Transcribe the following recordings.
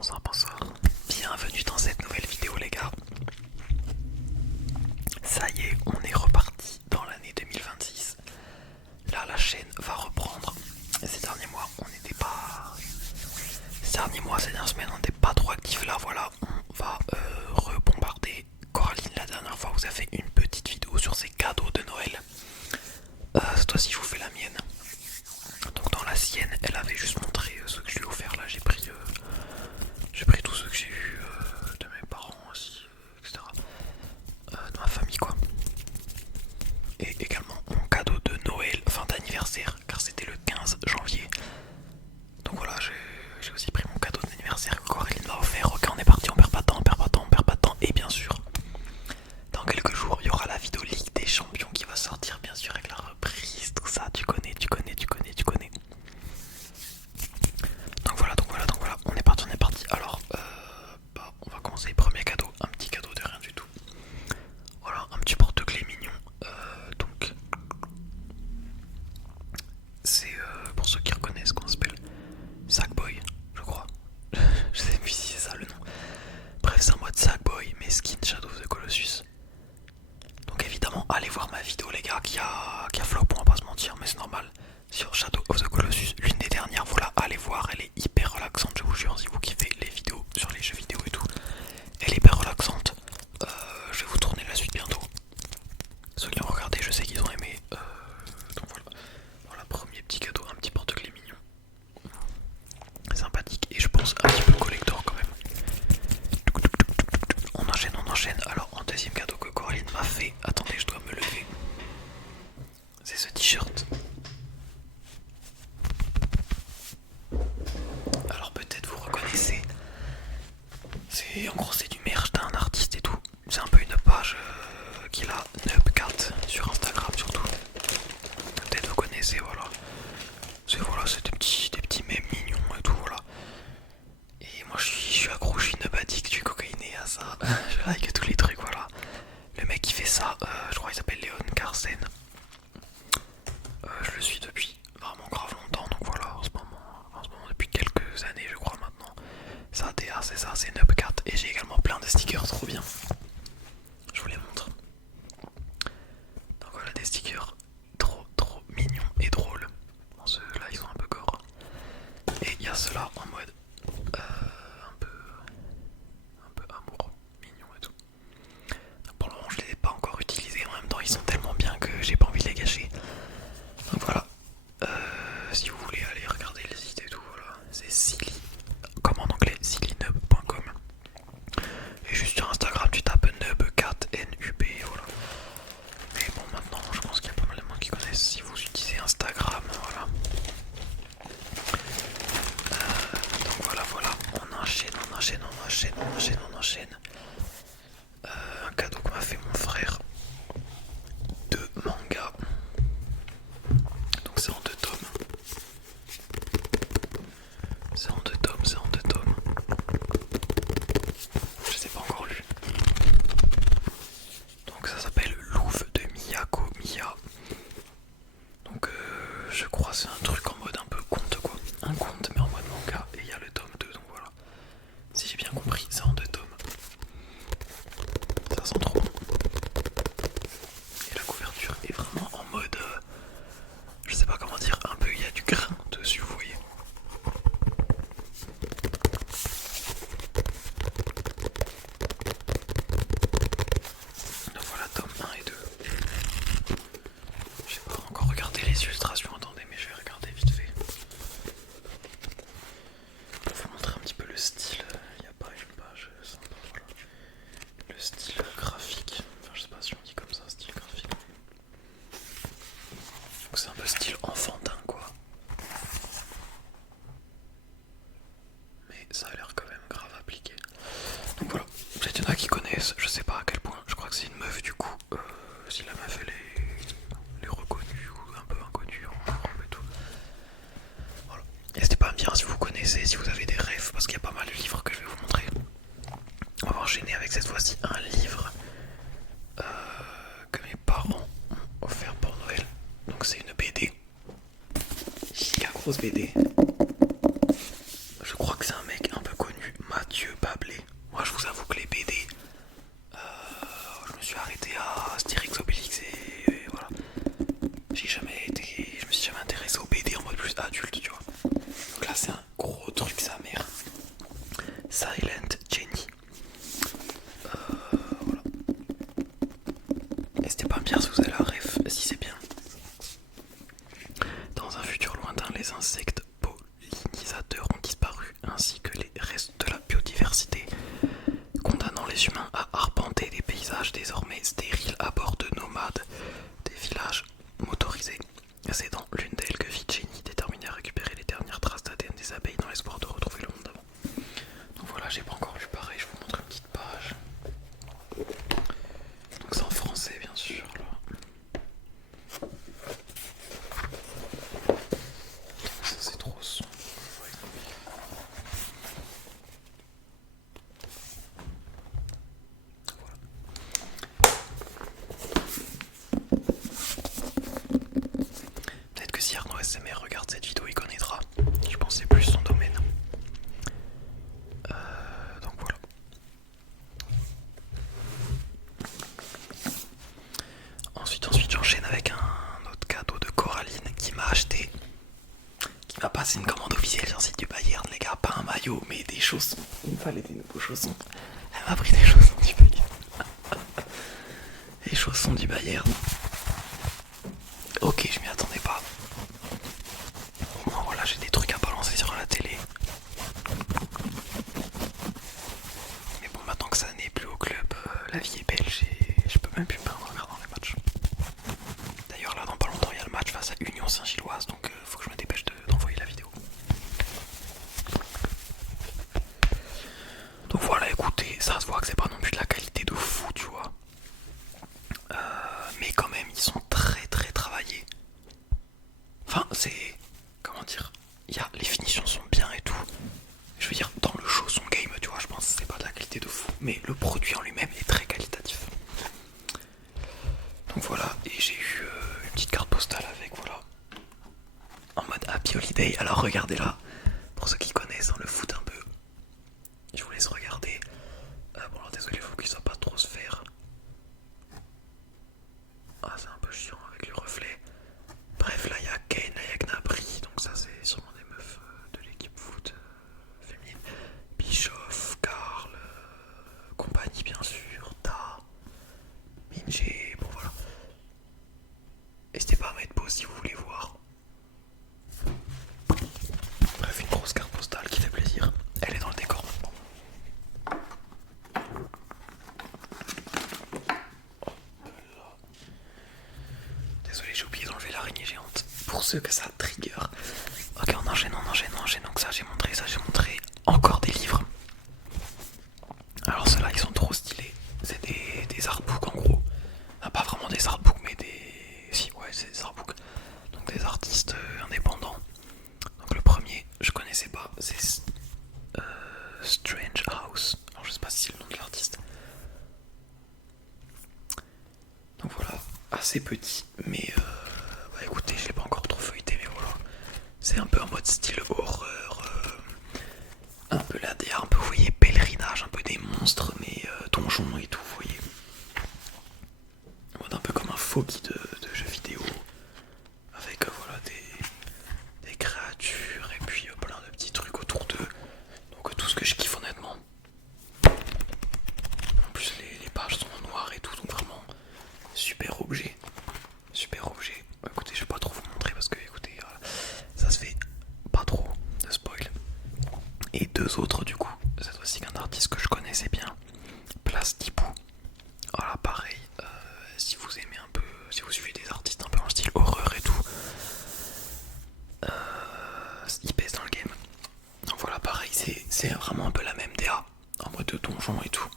bonsoir. Bienvenue dans cette nouvelle vidéo les gars. Ça y est, on est reparti dans l'année 2026. Là la chaîne va reprendre. Ces derniers mois, on n'était pas... Ces dernières semaines, on n'était pas trop actifs. Là voilà, on va rebombarder. Coraline, la dernière fois, vous avez fait une petite vidéo sur ses cadeaux de Noël. Cette fois-ci, je vous fais la mienne. Donc dans la sienne, elle avait juste montré ce que je lui ai offert. Là, j'ai pris tous ceux que j'ai eu de mes parents aussi, etc. De ma famille quoi. Et également mon cadeau de Noël, enfin d'anniversaire, car c'était le 15 janvier. Donc voilà, j'ai aussi pris mon cadeau d'anniversaire que Coraline m'a offert. Ok, on est parti, on perd pas de temps, on perd pas de temps, on perd pas de temps. Et bien sûr, dans quelques jours, il y aura la vidéo Ligue des Champions qui va sortir, bien sûr, avec la reprise, tout ça, tu connais. Donc voilà, on est parti. Alors, on va commencer. Premier cadeau, un petit cadeau de rien du tout. Voilà, un petit porte-clés mignon. Donc, c'est pour ceux qui reconnaissent qu'on s'appelle Sackboy, je crois. Je sais plus si c'est ça le nom. Bref, c'est un mode Sackboy, mais skin Shadow of the Colossus. Donc évidemment, allez voir ma vidéo les gars qui a flop, on va pas se mentir, mais c'est normal. Sur Shadow of the Colossus, l'une des dernières, voilà, allez voir, elle est hyper relaxante, je vous jure, si vous kiffez les vidéos sur les jeux vidéo et tout. Elle est hyper relaxante. Je vais vous tourner la suite bientôt. Ceux qui ont regardé, je sais qu'ils ont aimé. Donc voilà. Voilà, premier petit cadeau, un petit porte-clés mignon. Sympathique et je pense un petit peu collector quand même. On enchaîne. Alors en deuxième cadeau que Coraline m'a fait, attendez, je dois me lever. C'est ce t-shirt. Alors peut-être vous reconnaissez. En gros c'est du merch d'un artiste et tout. C'est un peu une page qu'il a, Nubcat, sur Instagram surtout. Peut-être vous connaissez, voilà. C'est des petits mèmes mignons et tout, voilà. Et moi je suis accro, je suis nubadique, je suis cocaïné à ça. Je like tous les trucs, voilà. Le mec qui fait ça, je crois qu'il s'appelle Léon Carsen. Je le suis depuis vraiment grave longtemps, donc voilà, en ce moment depuis quelques années je crois maintenant. Ça DA, c'est ça, c'est Nubcat. Et j'ai également plein de stickers, trop bien. Je vous les montre. Donc voilà des stickers trop mignons et drôles. Bon, ceux-là ils sont un peu gore. Et il y a ceux-là en mode un peu amoureux, mignon et tout. Donc pour le moment je les ai pas encore utilisés, en même temps ils sont tellement bien que j'ai pas envie de les gâcher. Donc voilà, si vous voulez aller regarder les sites et tout, voilà, c'est Silly, comme en anglais, sillinub.com. Et juste sur Instagram tu tapes nubcat, N-U-B, voilà. Mais bon, maintenant je pense qu'il y a pas mal de monde qui connaissent si vous utilisez Instagram, voilà. Donc voilà, on enchaîne. Un cadeau que m'a fait mon frère de manga. Donc c'est en deux tomes. Je sais pas encore lu. Donc ça s'appelle Louve de Miyako Miya. Donc je crois c'est un truc en mode un peu conte quoi. Un conte mais en mode manga. Et il y a le tome 2, donc voilà. Si j'ai bien compris, c'est en deux tomes. Ça sent trop bon. Et la couverture est vraiment en mode... je sais pas comment dire, un peu il y a du grain dessus, vous voyez. Donc voilà, tome 1 et 2. J'ai pas encore regardé les illustrations, attendez, mais je vais regarder vite fait. Pour vous montrer un petit peu le style, il n'y a pas une page sympa, voilà. Le style graphique, enfin je sais pas si on dit comme ça, style graphique. Donc c'est un peu style enfantin quoi. Mais ça a l'air quand même grave appliqué. Donc voilà, peut-être il y en a qui connaissent, je sais pas à quel point, je crois que c'est une meuf du coup. Si la meuf elle est reconnue ou un peu inconnue en Europe et tout. Voilà. N'hésitez pas à me dire si vous connaissez, si vous avez des rêves, parce qu'il y a pas mal de livres que je vais vous montrer. On va enchaîner avec cette fois-ci un livre que mes parents ont offert pour Noël. Donc c'est une BD. Giga grosse BD. Je crois que c'est un mec un peu connu, ainsi que les restes de la biodiversité, condamnant les humains à arpenter des paysages désormais stériles à bord de nomades, des villages motorisés. C'est dans l'une d'elles que vit Jenny, déterminée à récupérer les dernières traces d'ADN des abeilles dans l'espoir de retrouver le monde d'avant. Donc voilà, j'ai pas encore lu pareil, je vous montre une petite page. Donc c'est en français bien sûr là. Ça c'est trop sombre. Peut-être que si Arnaud SMR regarde cette vidéo, il connaîtra. Je pense que c'est plus son domaine. Donc voilà. Ensuite j'enchaîne avec un autre cadeau de Coraline qui m'a acheté. Qui m'a passé une commande officielle sur le site du Bayern, les gars. Pas un maillot, mais des chaussons. Il me fallait des nouveaux chaussons. Elle m'a pris des chaussons du Bayern. Les chaussons du Bayern. Ok, je m'y attendais pas. Au moins voilà, j'ai des trucs à balancer sur la télé. Mais bon, maintenant que ça n'est plus au club, la vie est belle, je peux même plus me plaindre en regardant les matchs. D'ailleurs là, dans pas longtemps, il y a le match face à Union Saint-Gilloise, donc faut que je me dépêche d'envoyer la vidéo. Donc voilà, écoutez, ça se voit que c'est pas non plus de la qualité de fou, tu vois. Mais quand même, ils sont très très travaillés. Enfin, c'est... Comment dire, les finitions sont bien et tout. Je veux dire, dans le show, son game, tu vois, je pense que c'est pas de la qualité de fou. Mais le produit en lui-même est très qualitatif. Donc voilà, et j'ai eu une petite carte postale avec, voilà. En mode Happy Holiday. Alors regardez là, pour ceux qui connaissent, hein, le foot un peu. Je vous laisse regarder. Bon alors désolé, il faut qu'il soit pas trop se faire. Ah c'est un peu chiant avec le reflet. Bref, là il y a Kane, là il y a Gnabry, donc ça c'est sûrement des meufs de l'équipe foot féminine. Bischoff, Karl, compagnie bien sûr, Ta, Minje, bon voilà. N'hésitez pas à mettre pause si vous voulez voir. Bref, une grosse carte postale qui fait plaisir. Elle est dans le décor maintenant. Désolé, j'ai oublié d'enlever l'araignée géante. Pour ceux que ça trigger. Ok, on enchaîne. Donc ça j'ai montré. Encore des livres. Alors ceux-là, ils sont trop stylés. C'est des artbooks en gros. Ah, pas vraiment des artbooks, mais des... Si, ouais, c'est des artbooks. Donc des artistes indépendants. Donc le premier, je connaissais pas. C'est Strange House. Alors je sais pas si c'est le nom de l'artiste. Donc voilà, assez petit, mais bah écoutez, je l'ai pas encore trop feuilleté, mais voilà. C'est un peu en mode style horreur, un peu la DA, un peu, vous voyez, pèlerinage, un peu des monstres, mais donjons et tout, vous voyez. En mode un peu comme un faux guide de jeux vidéo, avec voilà des créatures et puis plein de petits trucs autour d'eux. Donc tout ce que je kiffe honnêtement. En plus les pages sont en noir et tout, donc vraiment super objet. Écoutez, je vais pas trop vous montrer parce que écoutez, ça se fait pas trop de spoil. Et deux autres du coup, cette fois-ci qu'un artiste que je connaissais bien, Place Dipou. Voilà, pareil, si vous aimez un peu, si vous suivez des artistes un peu en style horreur et tout, il pèse dans le game. Donc voilà, pareil, c'est vraiment un peu la même DA, en mode de donjon et tout.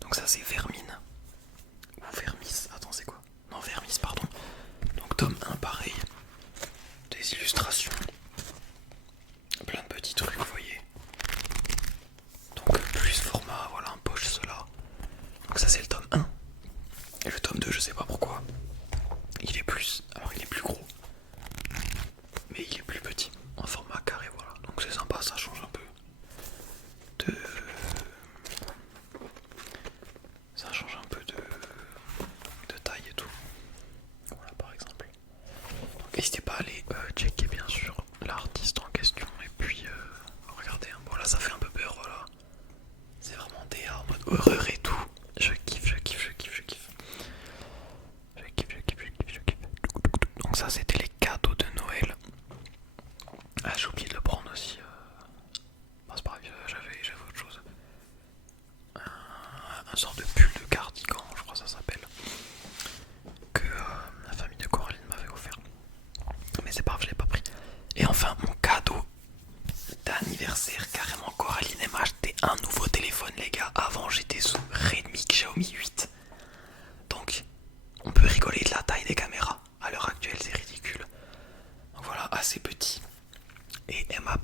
Donc ça c'est Vermine. Ou Vermis, attends c'est quoi? Non, Vermis, pardon. Donc tome 1 pareil. Des illustrations. Plein de petits trucs, vous voyez. Donc plus format, voilà, un poche cela. Donc ça c'est le tome 1. Et le tome 2, je sais pas pourquoi. Il est plus. Alors il est plus gros. Mais il est plus petit. En format carré, voilà. Donc c'est sympa, ça change un peu. Ça change un peu de taille et tout. Voilà par exemple. Donc n'hésitez pas à aller checker bien sûr l'artiste en question. Et puis regardez, hein. Bon là ça fait un peu peur, voilà. C'est vraiment DA en mode horreur et tout. Je kiffe. Donc ça c'était les cadeaux de Noël. Ah j'ai oublié de le prendre aussi. l'anniversaire, carrément Coraline m'a acheté un nouveau téléphone les gars. Avant j'étais sous Redmi Xiaomi 8. Donc on peut rigoler de la taille des caméras. À l'heure actuelle c'est ridicule. Donc voilà, assez petit. Et elle m'a